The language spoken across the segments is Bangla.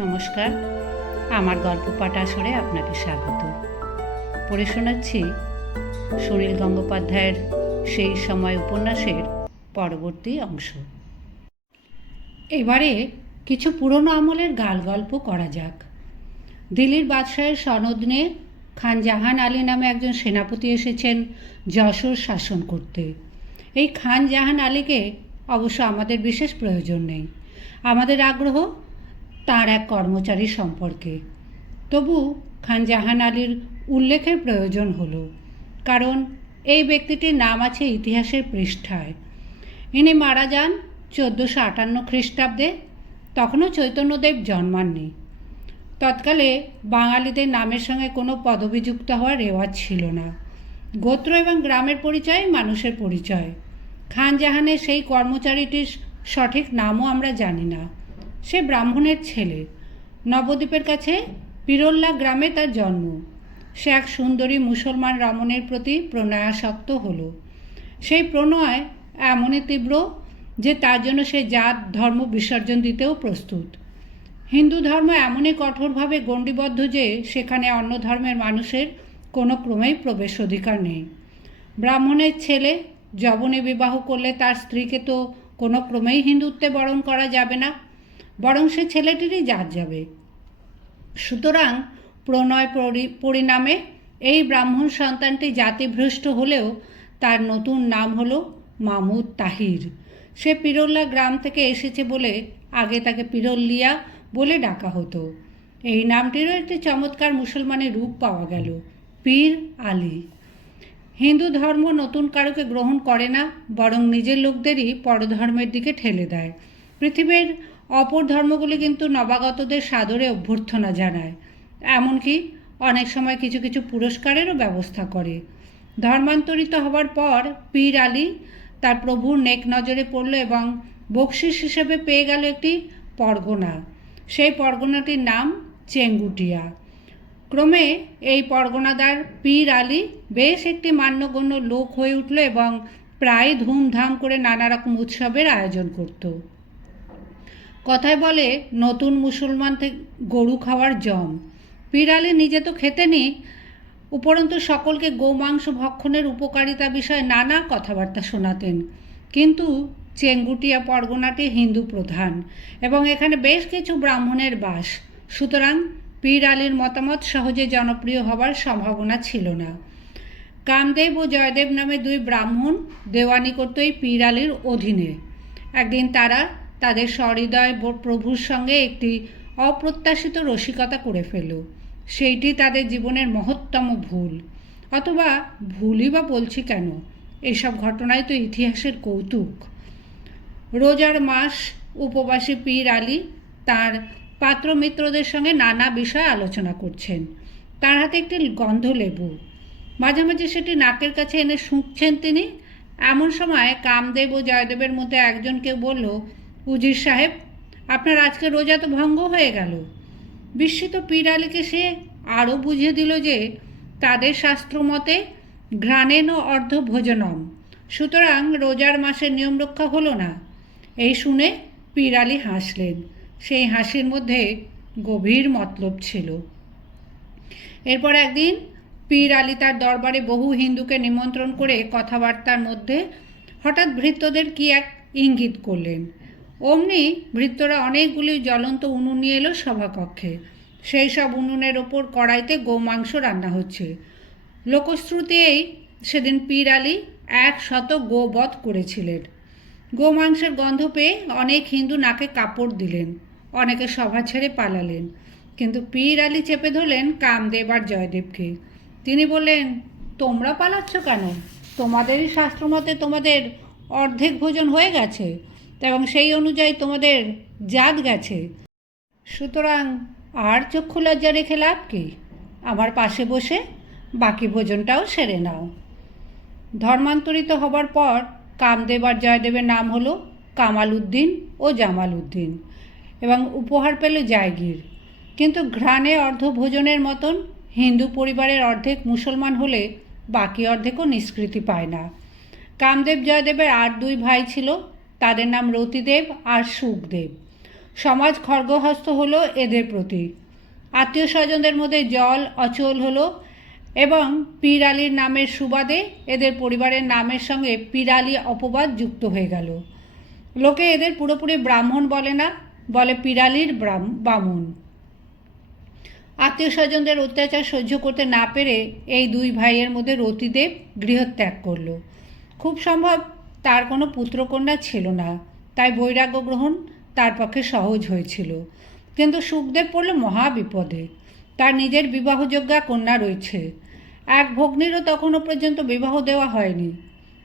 নমস্কার। আমার গল্প পাঠ আসরে আপনাকে স্বাগত। পড়ে শোনাচ্ছি সুনীল গঙ্গোপাধ্যায়ের সেই সময় উপন্যাসের পরবর্তী অংশ। এবারে কিছু পুরনো আমলের গাল গল্প করা যাক। দিল্লির বাদশাহের সনদ নিয়ে খান জাহান আলী নামে একজন সেনাপতি এসেছেন যশোর শাসন করতে। এই খান জাহান আলীকে অবশ্য আমাদের বিশেষ প্রয়োজন নেই। আমাদের আগ্রহ তার এক কর্মচারী সম্পর্কে। তবু খান জাহান আলীর উল্লেখের প্রয়োজন হলো, কারণ এই ব্যক্তিটির নাম আছে ইতিহাসের পৃষ্ঠায়। ইনি মারা যান চোদ্দোশো আটান্ন খ্রিস্টাব্দে, তখনও চৈতন্যদেব জন্মাননি। তৎকালে বাঙালিদের নামের সঙ্গে কোনো পদবিযুক্ত হওয়ার রেওয়াজ ছিল না। গোত্র এবং গ্রামের পরিচয়, মানুষের পরিচয়। খান জাহানের সেই কর্মচারীটির সঠিক নামও আমরা জানি না। সে ব্রাহ্মণের ছেলে। নবদ্বীপের কাছে পিরোল্লা গ্রামে তার জন্ম। সে এক সুন্দরী মুসলমান রমণের প্রতি প্রণয়াসক্ত হলো। সেই প্রণয় এমনই তীব্র যে তার জন্য সে জাত, ধর্ম বিসর্জন দিতেও প্রস্তুত। হিন্দু ধর্ম এমনই কঠোরভাবে গণ্ডিবদ্ধ যে সেখানে অন্য ধর্মের মানুষের কোনো ক্রমেই প্রবেশ অধিকার নেই। ব্রাহ্মণের ছেলে যবনে বিবাহ করলে তার স্ত্রীকে তো কোনো ক্রমেই হিন্দুত্বে বরণ করা যাবে না। বরং সে ছেলেটিরই জাত যাবে। সুতরাং প্রণয় পরি- পরিণামে এই ব্রাহ্মণ সন্তানটি জাতিভ্রষ্ট হলেও তার নতুন নাম হলো মামুদ তাহির। সে পিরোল্লা গ্রাম থেকে এসেছে বলে আগে তাকে পিরল্লিয়া বলে ডাকা হতো। এই নামটিরও একটি চমৎকার মুসলমানের রূপ পাওয়া গেল, পীর আলী। হিন্দু ধর্ম নতুন কারোকে গ্রহণ করে না, বরং নিজের লোকদেরই পরধর্মের দিকে ঠেলে দেয়। পৃথিবীর অপর ধর্মগুলি কিন্তু নবাগতদের সাদরে অভ্যর্থনা জানায়। এমনকি অনেক সময় কিছু কিছু পুরস্কারেরও ব্যবস্থা করে। ধর্মান্তরিত হবার পর পীর আলী তার প্রভুর নেক নজরে পড়ল এবং বকশিস হিসেবে পেয়ে গেল একটি পরগনা। সেই পরগনাটির নাম চেঙ্গুটিয়া। ক্রমে এই পরগনাদার পীর আলী বেশ একটি মান্যগণ্য লোক হয়ে উঠল এবং প্রায় ধুমধাম করে নানা রকম উৎসবের আয়োজন করত। কথায় বলে, নতুন মুসলমান থেকে গরু খাওয়ার জম। আলী নিজে তো খেতেনি উপরন্তু সকলকে গোমাংস ভক্ষণের উপকারিতা বিষয়ে নানা কথাবার্তা শোনাতেন। কিন্তু চেঙ্গুটিয়া পরগনাটি হিন্দু প্রধান এবং এখানে বেশ কিছু ব্রাহ্মণের বাস। সুতরাং পীর আলীর মতামত সহজে জনপ্রিয় হবার সম্ভাবনা ছিল না। কামদেব ও জয়দেব নামে দুই ব্রাহ্মণ দেওয়ানি করত এই পীর আলীর অধীনে। একদিন তারা তাদের সহৃদয় প্রভুর সঙ্গে একটি অপ্রত্যাশিত রসিকতা করে ফেলল। সেইটি তাদের জীবনের মহত্তম ভুল। অথবা ভুলই বা বলছি কেন? এসব ঘটনায় তো ইতিহাসের কৌতুক। রোজার মাস উপবাসী পীর আলী তার পাত্র মিত্রদের সঙ্গে নানা বিষয় আলোচনা করছেন। তার হাতে একটি গন্ধ লেবু। মাঝে মাঝে সেটি নাকের কাছে এনে শুঁকছেন তিনি। এমন সময় কামদেব ও জয়দেবের মধ্যে একজনকে বলল উজির সাহেব, আপনার আজকে রোজা তো ভঙ্গ হয়ে গেল। বিস্মিত পীর আলীকে সে আরও বুঝিয়ে দিল যে তাদের শাস্ত্র মতে ঘ্রাণেন ও অর্ধ ভোজনম সুতরাং রোজার মাসের নিয়ম রক্ষা হলো না। এই শুনে পীর আলী হাসলেন। সেই হাসির মধ্যে গভীর মতলব ছিল। এরপর একদিন পীর আলী তার দরবারে বহু হিন্দুকে নিমন্ত্রণ করে কথাবার্তার মধ্যে হঠাৎ ভৃত্যদের কি এক ইঙ্গিত করলেন। অমনি ভৃত্যরা অনেকগুলি জ্বলন্ত উনুন নিয়ে এলো সভাকক্ষে। সেই সব উনুনের ওপর কড়াইতে গোমাংস রান্না হচ্ছে। লোকশ্রুতি এই সেদিন পীর আলী এক শত গোবধ করেছিলেন। গোমাংসের গন্ধ পেয়ে অনেক হিন্দু নাকে কাপড় দিলেন, অনেকে সভা ছেড়ে পালালেন। কিন্তু পীর আলী চেপে ধরলেন কামদেব আর জয়দেবকে। তিনি বললেন, তোমরা পালাচ্ছ কেন? তোমাদেরই শাস্ত্রমতে তোমাদের অর্ধেক ভোজন হয়ে গেছে। এবং সেই অনুযায়ী তোমাদের জাত গেছে। সুতরাং আর চক্ষু লজ্জা রেখে লাভ কি? আমার পাশে বসে বাকি ভোজনটাও সেরে নাও। ধর্মান্তরিত হবার পর কামদেব আর জয়দেবের নাম হলো কামাল উদ্দিন ও জামাল উদ্দিন এবং উপহার পেল জায়গির। কিন্তু ঘ্রাণে অর্ধ ভোজনের মতন হিন্দু পরিবারের অর্ধেক মুসলমান হলে বাকি অর্ধেকও নিষ্কৃতি পায় না। কামদেব জয়দেবের আর দুই ভাই ছিল তাদের নাম রতিদেব আর সুখদেব। সমাজ খর্গহস্ত হলো এদের প্রতি। আত্মীয় স্বজনদের মধ্যে জল, অচল হলো এবং পীর আলীর নামের সুবাদে এদের পরিবারের নামের সঙ্গে পীর আলী অপবাদ যুক্ত হয়ে গেল। লোকে এদের পুরোপুরি ব্রাহ্মণ বলে না, বলে পিরালির বামুন। আত্মীয় স্বজনদের অত্যাচার সহ্য করতে না পেরে এই দুই ভাইয়ের মধ্যে রতিদেব গৃহত্যাগ করল। খুব সম্ভব তার কোনো পুত্রকন্যা ছিল না। তাই বৈরাগ্য গ্রহণ তার পক্ষে সহজ হয়েছিল। কিন্তু সুখদেব পড়ল মহা বিপদে। তার নিজের বিবাহযোগ্যা কন্যা রয়েছে। এক ভগ্নিরও তখনও পর্যন্ত বিবাহ দেওয়া হয়নি।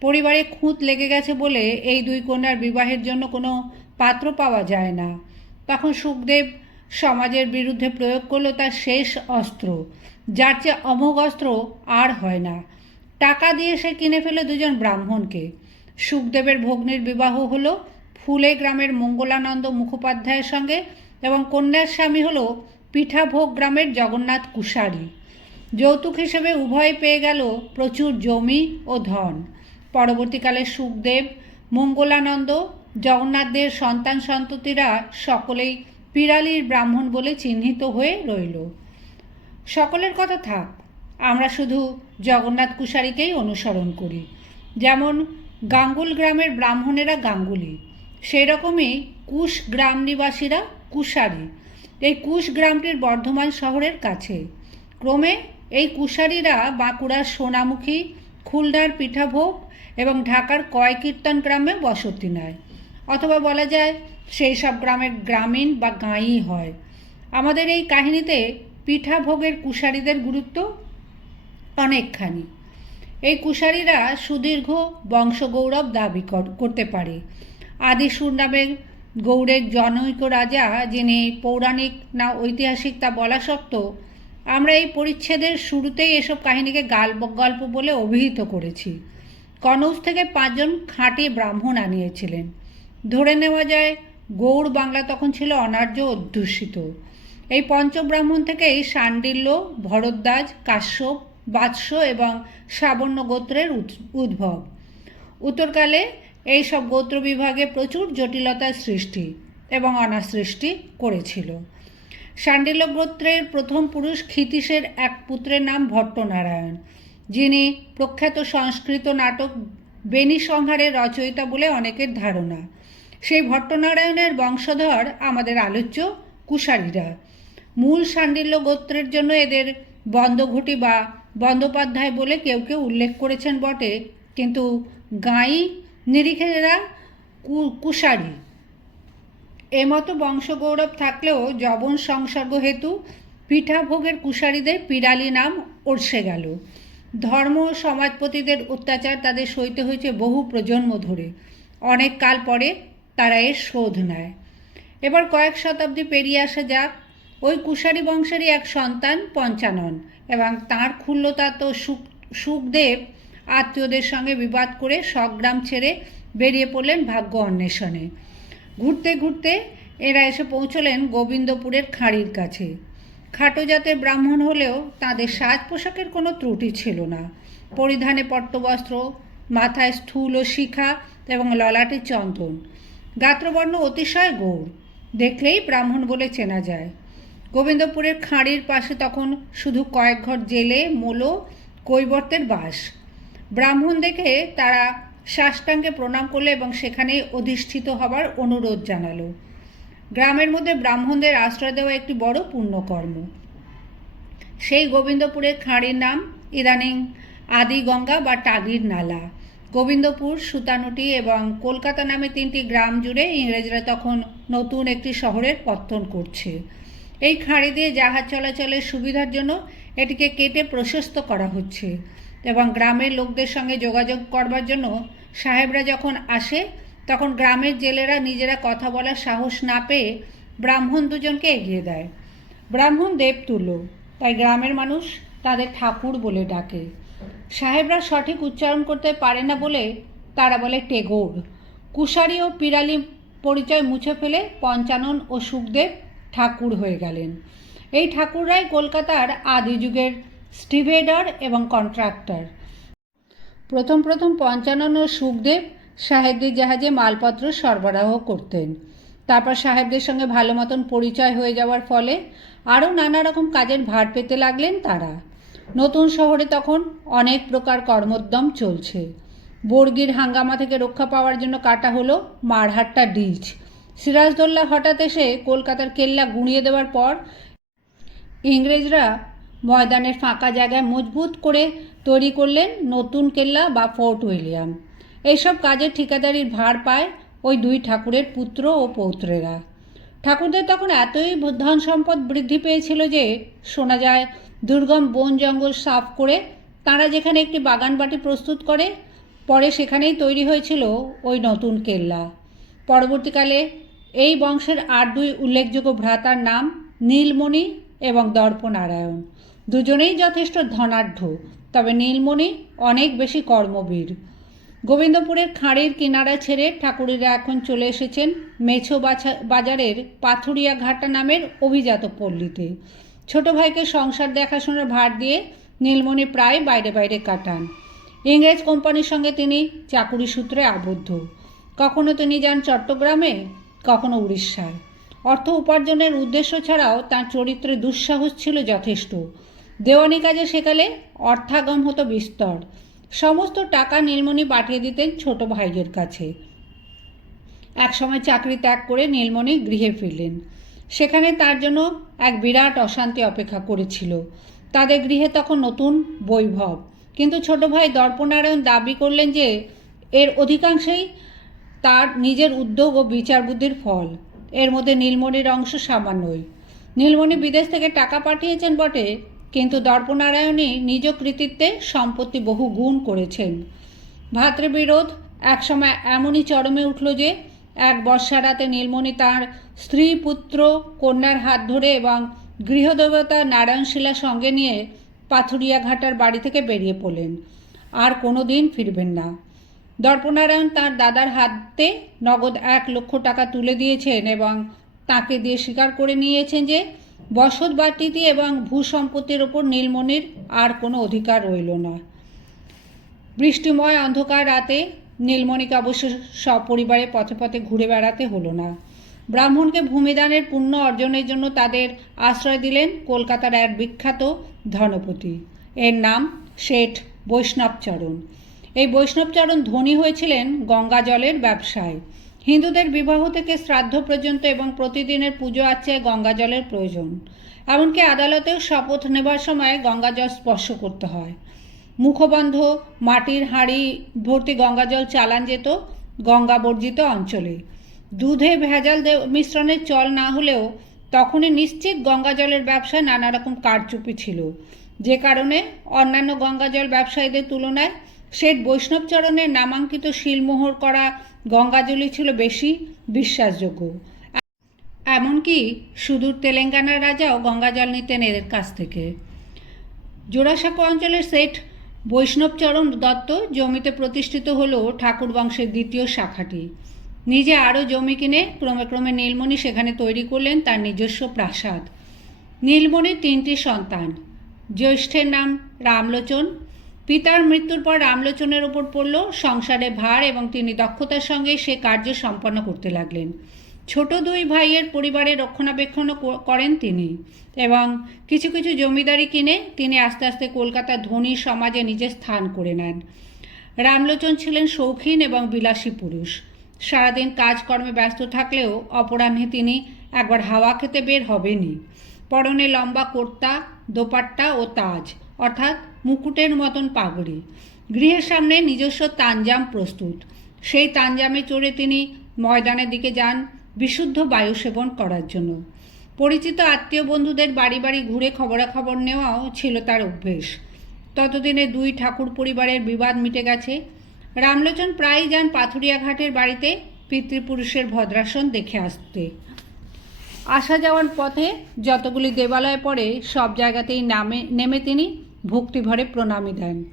পরিবারে খুঁত লেগে গেছে বলে এই দুই কন্যার বিবাহের জন্য কোনো পাত্র পাওয়া যায় না। তখন সুখদেব সমাজের বিরুদ্ধে প্রয়োগ করল তার শেষ অস্ত্র, যার চেয়ে অমোঘ অস্ত্র আর হয় না। টাকা দিয়ে সে কিনে ফেলে দুজন ব্রাহ্মণকে। সুখদেবের ভগ্নির বিবাহ হলো, ফুলে গ্রামের মঙ্গলানন্দ মুখোপাধ্যায়ের সঙ্গে এবং কন্যার স্বামী হলো পিঠাভোগ গ্রামের জগন্নাথ কুশারি। যৌতুক হিসেবে উভয় পেয়ে গেল প্রচুর জমি ও ধন। পরবর্তীকালে সুখদেব, মঙ্গলানন্দ, জগন্নাথদের সন্তান সন্ততিরা সকলেই পিরালির ব্রাহ্মণ বলে চিহ্নিত হয়ে রইল। সকলের কথা থাক, আমরা শুধু জগন্নাথ কুশারিকেই অনুসরণ করি। যেমন গাঙ্গুল গ্রামের ব্রাহ্মণেরা গাঙ্গুলি। সেই রকমই কুশ গ্রাম নিবাসীরা কুশারি। এই কুশ গ্রামটির বর্ধমান শহরের কাছে। ক্রমে এই কুশারিরা বাঁকুড়ার সোনামুখী, খুলনার পিঠাভোগ এবং ঢাকার কয় কীর্তন গ্রামে বসতি নেয়। অথবা বলা যায়, সেই সব গ্রামের গ্রামীণ বা গাঁই হয়। আমাদের এই কাহিনীতে পিঠাভোগের কুশারিদের গুরুত্ব অনেকখানি। এই কুশারিরা সুদীর্ঘ বংশগৌরব দাবি করতে পারে। আদি সুর নামের গৌড়ের জনৈক রাজা, যিনি পৌরাণিক না ঐতিহাসিক তা বলা সত্ত্বেও, আমরা এই পরিচ্ছেদের শুরুতেই এসব কাহিনীকে গাল্প গল্প বলে অভিহিত করেছি। কনৌজ থেকে পাঁচজন খাঁটি ব্রাহ্মণ আনিয়েছিলেন। ধরে নেওয়া যায়, গৌড় বাংলা তখন ছিল অনার্য অধ্যুষিত। এই পঞ্চব্রাহ্মণ থেকেই সান্ডিল্য, ভরদ্বাজ, কাশ্যপ বাৎস এবং সাবর্ণ গোত্রের উদ্ভব। উত্তরকালে এই সব গোত্র বিভাগে প্রচুর জটিলতার সৃষ্টি এবং অনাসৃষ্টি করেছিল। সান্ডিল্য গোত্রের প্রথম পুরুষ ক্ষিতীশের এক পুত্রের নাম ভট্টনারায়ণ, যিনি প্রখ্যাত সংস্কৃত নাটক বেনি সংহারের রচয়িতা বলে অনেকের ধারণা। সেই ভট্টনারায়ণের বংশধর আমাদের আলোচ্য কুশারীরা। মূল সান্ডিল্য গোত্রের জন্য এদের বন্দঘটি বা বন্দ্যোপাধ্যায় বলে কেউ কেউ উল্লেখ করেছেন বটে, কিন্তু গাঁই নিরিখেরা কুশারি। এমতো বংশগৌরব থাকলেও যবন সংসর্গ হেতু পিঠাভোগের কুশারীদের পিরালি নাম ওরসে গেল। ধর্ম সমাজপতিদের অত্যাচার তাদের সইতে হয়েছে বহু প্রজন্ম ধরে। অনেক কাল পরে তারা এর শোধ নেয়। এবার কয়েক শতাব্দী পেরিয়ে আসা যাক ওই কুশারি বংশেরই এক সন্তান পঞ্চানন এবং তাঁর ক্ষুল্লতা তো সুখ, সুখদেব আত্মীয়দের সঙ্গে বিবাদ করে সগ্রাম ছেড়ে বেরিয়ে পড়লেন ভাগ্য অন্বেষণে। ঘুরতে ঘুরতে এরা এসে পৌঁছলেন গোবিন্দপুরের খাঁড়ির কাছে। খাটো জাতের ব্রাহ্মণ হলেও তাদের সাজ পোশাকের কোনো ত্রুটি ছিল না। পরিধানে পট্টবস্ত্র, মাথায় স্থূল শিখা এবং ললাটে চন্দন। গাত্রবর্ণ অতিশয় গৌর দেখলেই ব্রাহ্মণ বলে চেনা যায়। গোবিন্দপুরের খাঁড়ির পাশে তখন শুধু কয়েক ঘর জেলে মোলো কৈবর্তের বাস। ব্রাহ্মণ দেখে তারা সাষ্টাঙ্গে প্রণাম করল এবং সেখানেই অধিষ্ঠিত হবার অনুরোধ জানালো। গ্রামের মধ্যে ব্রাহ্মণদের আশ্রয় দেওয়া একটি বড় পুণ্যকর্ম। সেই গোবিন্দপুরের খাঁড়ির নাম ইদানিং আদিগঙ্গা বা টাগির নালা। গোবিন্দপুর, সুতানুটি এবং কলকাতা নামে তিনটি গ্রাম জুড়ে ইংরেজরা তখন নতুন একটি শহরের পত্তন করছে। এই খাঁড়ি দিয়ে জাহাজ চলাচলের সুবিধার জন্য এটিকে কেটে প্রশস্ত করা হচ্ছে এবং গ্রামের লোকদের সঙ্গে যোগাযোগ করবার জন্য সাহেবরা যখন আসে, তখন গ্রামের জেলেরা নিজেরা কথা বলার সাহস না পেয়ে ব্রাহ্মণ দুজনকে এগিয়ে দেয়। ব্রাহ্মণ দেব তুল্য তাই গ্রামের মানুষ তাদের ঠাকুর বলে ডাকে। সাহেবরা সঠিক উচ্চারণ করতে পারে না বলে তারা বলে টেগোর। কুশারি ও পিরালি পরিচয় মুছে ফেলে পঞ্চানন ও সুখদেব ঠাকুর হয়ে গেলেন। এই ঠাকুররাই কলকাতার আদি যুগের স্টিভেডার এবং কন্ট্রাক্টর। প্রথম প্রথম পঞ্চানন ও সুখদেব সাহেবদের জাহাজে মালপত্র সরবরাহ করতেন। তারপর সাহেবদের সঙ্গে ভালো মতন পরিচয় হয়ে যাওয়ার ফলে আরও নানা রকম কাজের ভার পেতে লাগলেন তারা। নতুন শহরে তখন অনেক প্রকার কর্মোদ্যম চলছে। বর্গির হাঙ্গামা থেকে রক্ষা পাওয়ার জন্য কাটা হলো মারহাট্টা ডিচ। সিরাজদৌল্লা হঠাৎ এসে কলকাতার কেল্লা গুঁড়িয়ে দেওয়ার পর ইংরেজরা ময়দানের ফাঁকা জায়গায় মজবুত করে তৈরি করলেন নতুন কেল্লা বা ফোর্ট উইলিয়াম। এইসব কাজের ঠিকাদারির ভার পায় ওই দুই ঠাকুরের পুত্র ও পৌত্রেরা। ঠাকুরদের তখন এতই ধন সম্পদ বৃদ্ধি পেয়েছিল যে, শোনা যায়, দুর্গম বন জঙ্গল সাফ করে তারা যেখানে একটি বাগান বাটি প্রস্তুত করে, পরে সেখানেই তৈরি হয়েছিল ওই নতুন কেল্লা। পরবর্তীকালে এই বংশের আর দুই উল্লেখযোগ্য ভ্রাতার নাম নীলমণি এবং দর্পনারায়ণ দুজনেই যথেষ্ট ধনাঢ্য, তবে নীলমণি অনেক বেশি কর্মবীর। গোবিন্দপুরের খাঁড়ির কিনারা ছেড়ে ঠাকুরেরা এখন চলে এসেছেন মেছো বাজারের পাথুরিয়া ঘাটা নামের অভিজাত পল্লীতে। ছোট ভাইকে সংসার দেখাশোনার ভার দিয়ে নীলমণি প্রায় বাইরে বাইরে কাটান। ইংরেজ কোম্পানির সঙ্গে তিনি চাকুরি সূত্রে আবদ্ধ। কখনো তিনি যান চট্টগ্রামে কখনো উড়িষ্যায়। অর্থ উপার্জনের উদ্দেশ্য ছাড়াও তার চরিত্রে দুঃসাহস ছিল যথেষ্ট। দেওয়ানি কাজে সেকালে অর্থাগম হতো বিস্তর। সমস্ত টাকা নীলমণি পাঠিয়ে দিতেন ছোট ভাইয়ের কাছে। একসময় চাকরি ত্যাগ করে নীলমণি গৃহে ফিরলেন। সেখানে তার জন্য এক বিরাট অশান্তি অপেক্ষা করেছিল। তাদের গৃহে তখন নতুন বৈভব। কিন্তু ছোট ভাই দর্পনারায়ণ দাবি করলেন যে, এর অধিকাংশই তার নিজের উদ্যোগ ও বিচার বুদ্ধির ফল। এর মধ্যে নীলমণির অংশ সামান্যই। নীলমণি বিদেশ থেকে টাকা পাঠিয়েছেন বটে, কিন্তু দর্পনারায়ণই নিজ কৃতিত্বে সম্পত্তি বহু গুণ করেছেন। ভাতৃবিরোধ একসময় এমনই চরমে উঠল যে, এক বর্ষা রাতে নীলমণি তাঁর স্ত্রী, পুত্র, কন্যার হাত ধরে এবং গৃহদেবতা নারায়ণশিলা সঙ্গে নিয়ে পাথুরিয়া ঘাটার বাড়ি থেকে বেরিয়ে পড়লেন। আর কোনো দিন ফিরবেন না। দর্পনারায়ণ তার দাদার হাতে নগদ এক লক্ষ টাকা তুলে দিয়েছেন এবং তাকে দিয়ে স্বীকার করে নিয়েছেন যে বসত বাটিতে এবং ভূ সম্পত্তির ওপর নীলমণির আর কোনো অধিকার রইল না। বৃষ্টিময় অন্ধকার রাতে নীলমণিকে অবশ্য সপরিবারে পথে পথে ঘুরে বেড়াতে হলো না। ব্রাহ্মণকে ভূমিদানের পুণ্য অর্জনের জন্য তাদের আশ্রয় দিলেন কলকাতার এক বিখ্যাত ধনপতি। এর নাম শেঠ বৈষ্ণবচরণ। এই বৈষ্ণবচরণ ধনী হয়েছিলেন গঙ্গা জলের ব্যবসায়। হিন্দুদের বিবাহ থেকে শ্রাদ্ধ পর্যন্ত এবং প্রতিদিনের পুজো আচ্ছায় গঙ্গা জলের প্রয়োজন। এমনকি আদালতেও শপথ নেবার সময় গঙ্গা জল স্পর্শ করতে হয়। মুখবন্ধ, মাটির হাঁড়ি ভর্তি গঙ্গাজল চালান যেত গঙ্গা বর্জিত অঞ্চলে। দুধে ভেজাল দে- মিশ্রণের চল না হলেও তখনই নিশ্চিত গঙ্গা জলের ব্যবসায় নানা রকম কারচুপি ছিল। যে কারণে অন্যান্য গঙ্গাজল ব্যবসায়ীদের তুলনায় শেঠ বৈষ্ণবচরণের নামাঙ্কিত শিলমোহর করা গঙ্গাজলই ছিল বেশি বিশ্বাসযোগ্য। এমনকি সুদূর তেলেঙ্গানার রাজাও গঙ্গাজল নিতেন এদের কাছ থেকে। জোড়াসাঁকো অঞ্চলের সেঠ বৈষ্ণবচরণ দত্ত জমিতে প্রতিষ্ঠিত হল ঠাকুর বংশের দ্বিতীয় শাখাটি। নিজে আরও জমি কিনে ক্রমে ক্রমে নীলমণি সেখানে তৈরি করলেন তার নিজস্ব প্রাসাদ। নীলমণির তিনটি সন্তান, জ্যৈষ্ঠের নাম রামলোচন পিতার মৃত্যুর পর রামলোচনের ওপর পড়ল, সংসারে ভার এবং তিনি দক্ষতার সঙ্গে সে কার্য সম্পন্ন করতে লাগলেন। ছোট দুই ভাইয়ের পরিবারের রক্ষণাবেক্ষণও করেন তিনি এবং কিছু কিছু জমিদারি কিনে তিনি আস্তে আস্তে কলকাতার ধনী সমাজে নিজের স্থান করে নেন। রামলোচন ছিলেন শৌখিন এবং বিলাসী পুরুষ। সারাদিন কাজকর্মে ব্যস্ত থাকলেও অপরাহ্নে তিনি একবার হাওয়া খেতে বের হবেনই। পরনে লম্বা কোর্তা, দোপাট্টা ও তাজ। অর্থাৎ মুকুটের মতন পাগড়ি। গৃহের সামনে নিজস্ব তানজাম প্রস্তুত। সেই তানজামে চড়ে তিনি ময়দানের দিকে যান বিশুদ্ধ বায়ু সেবন করার জন্য। পরিচিত আত্মীয় বন্ধুদের বাড়ি বাড়ি ঘুরে খবরাখবর নেওয়াও ছিল তার অভ্যেস। ততদিনে দুই ঠাকুর পরিবারের বিবাদ মিটে গেছে। রামলোচন প্রায়ই যান পাথুরিয়া ঘাটের বাড়িতে পিতৃপুরুষের ভদ্রাসন দেখে আসতে। আসা যাওয়ার পথে যতগুলি দেবালয় পড়ে, সব জায়গাতেই নামে নেমে তিনি ভক্তিভরে প্রণামী দেন।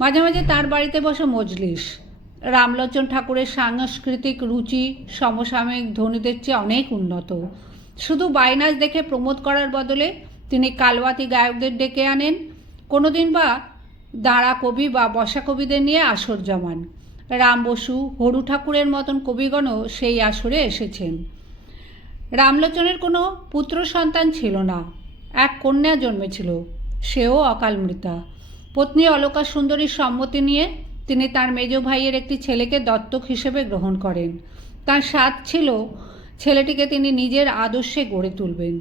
মাঝে মাঝে তার বাড়িতে বসে মজলিস। রামলোচন ঠাকুরের সাংস্কৃতিক রুচি, সমসাময়িক ধনীদের চেয়ে অনেক উন্নত। শুধু বাইনাচ দেখে প্রমোদ করার বদলে তিনি কালওয়াতি গায়কদের ডেকে আনেন। কোনোদিন বা দাঁড়া কবি বা বসা কবিদের নিয়ে আসর জমান। রাম বসু, হরু ঠাকুরের মতন কবিগণও সেই আসরে এসেছেন। রামলোচনের কোনো পুত্র সন্তান ছিল না। এক কন্যা জন্মেছিল। সেও অকাল মৃতা পত্নী অলকা সুন্দরীর সম্মতি নিয়ে তিনি তার মেজ ভাইয়ের একটি ছেলেকে দত্তক হিসেবে গ্রহণ করেন। তার স্বাদ ছিল ছেলেটিকে তিনি নিজের আদর্শে গড়ে তুলবেন।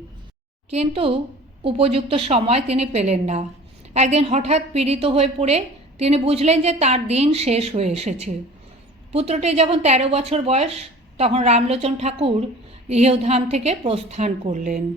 কিন্তু উপযুক্ত সময় তিনি পেলেন না। একদিন হঠাৎ পীড়িত হয়ে পড়ে তিনি বুঝলেন যে তার দিন শেষ হয়ে এসেছে। পুত্রটি যখন তেরো বছর বয়স, তখন রামলোচন ঠাকুর ইহেধাম থেকে প্রস্থান করলেন।